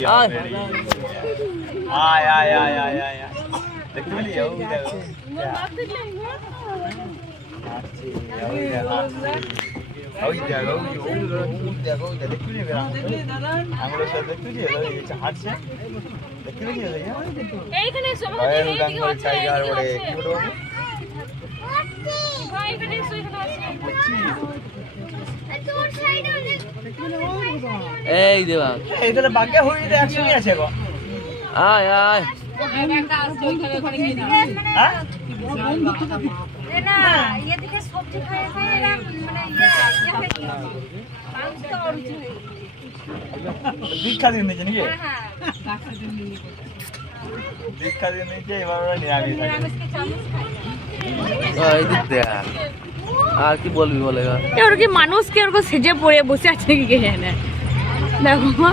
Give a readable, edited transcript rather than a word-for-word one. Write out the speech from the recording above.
আয় আয় আয় আয় আয় দেখতে পেলি দেখো ওই দেখো দেখো দেখতে পেলি আঙুলের সাথে দেখতে পেলি হাঁটছে দেখতে পেলি এইখানে সমাজে এইদিকে আছে টাইগার বড়ে কি বলবো ভাই এখানে এখানে আছে তোর সাইডে এই দেবা এইখানে বাগে হইতে একসঙ্গে আছে গো আয় আয় একটা আছে ওখানে ওখানে কি না হ্যাঁ না এদিকে সবজি খায় খায় এরা মানে মাংস তো অরিজিনাল দীক্ষা দিয়ে নিয়েছে নাকি হ্যাঁ দীক্ষা দিয়ে নিয়েছে এবার ওরা নিরামিষ থাকে নিরামিষকে চামচ খায় এই দিক দেখ আর কি বলবি বলে ওর কি মানুষ কি ওরকম সেজে পড়ে বসে আছে কি কে জানে দেখো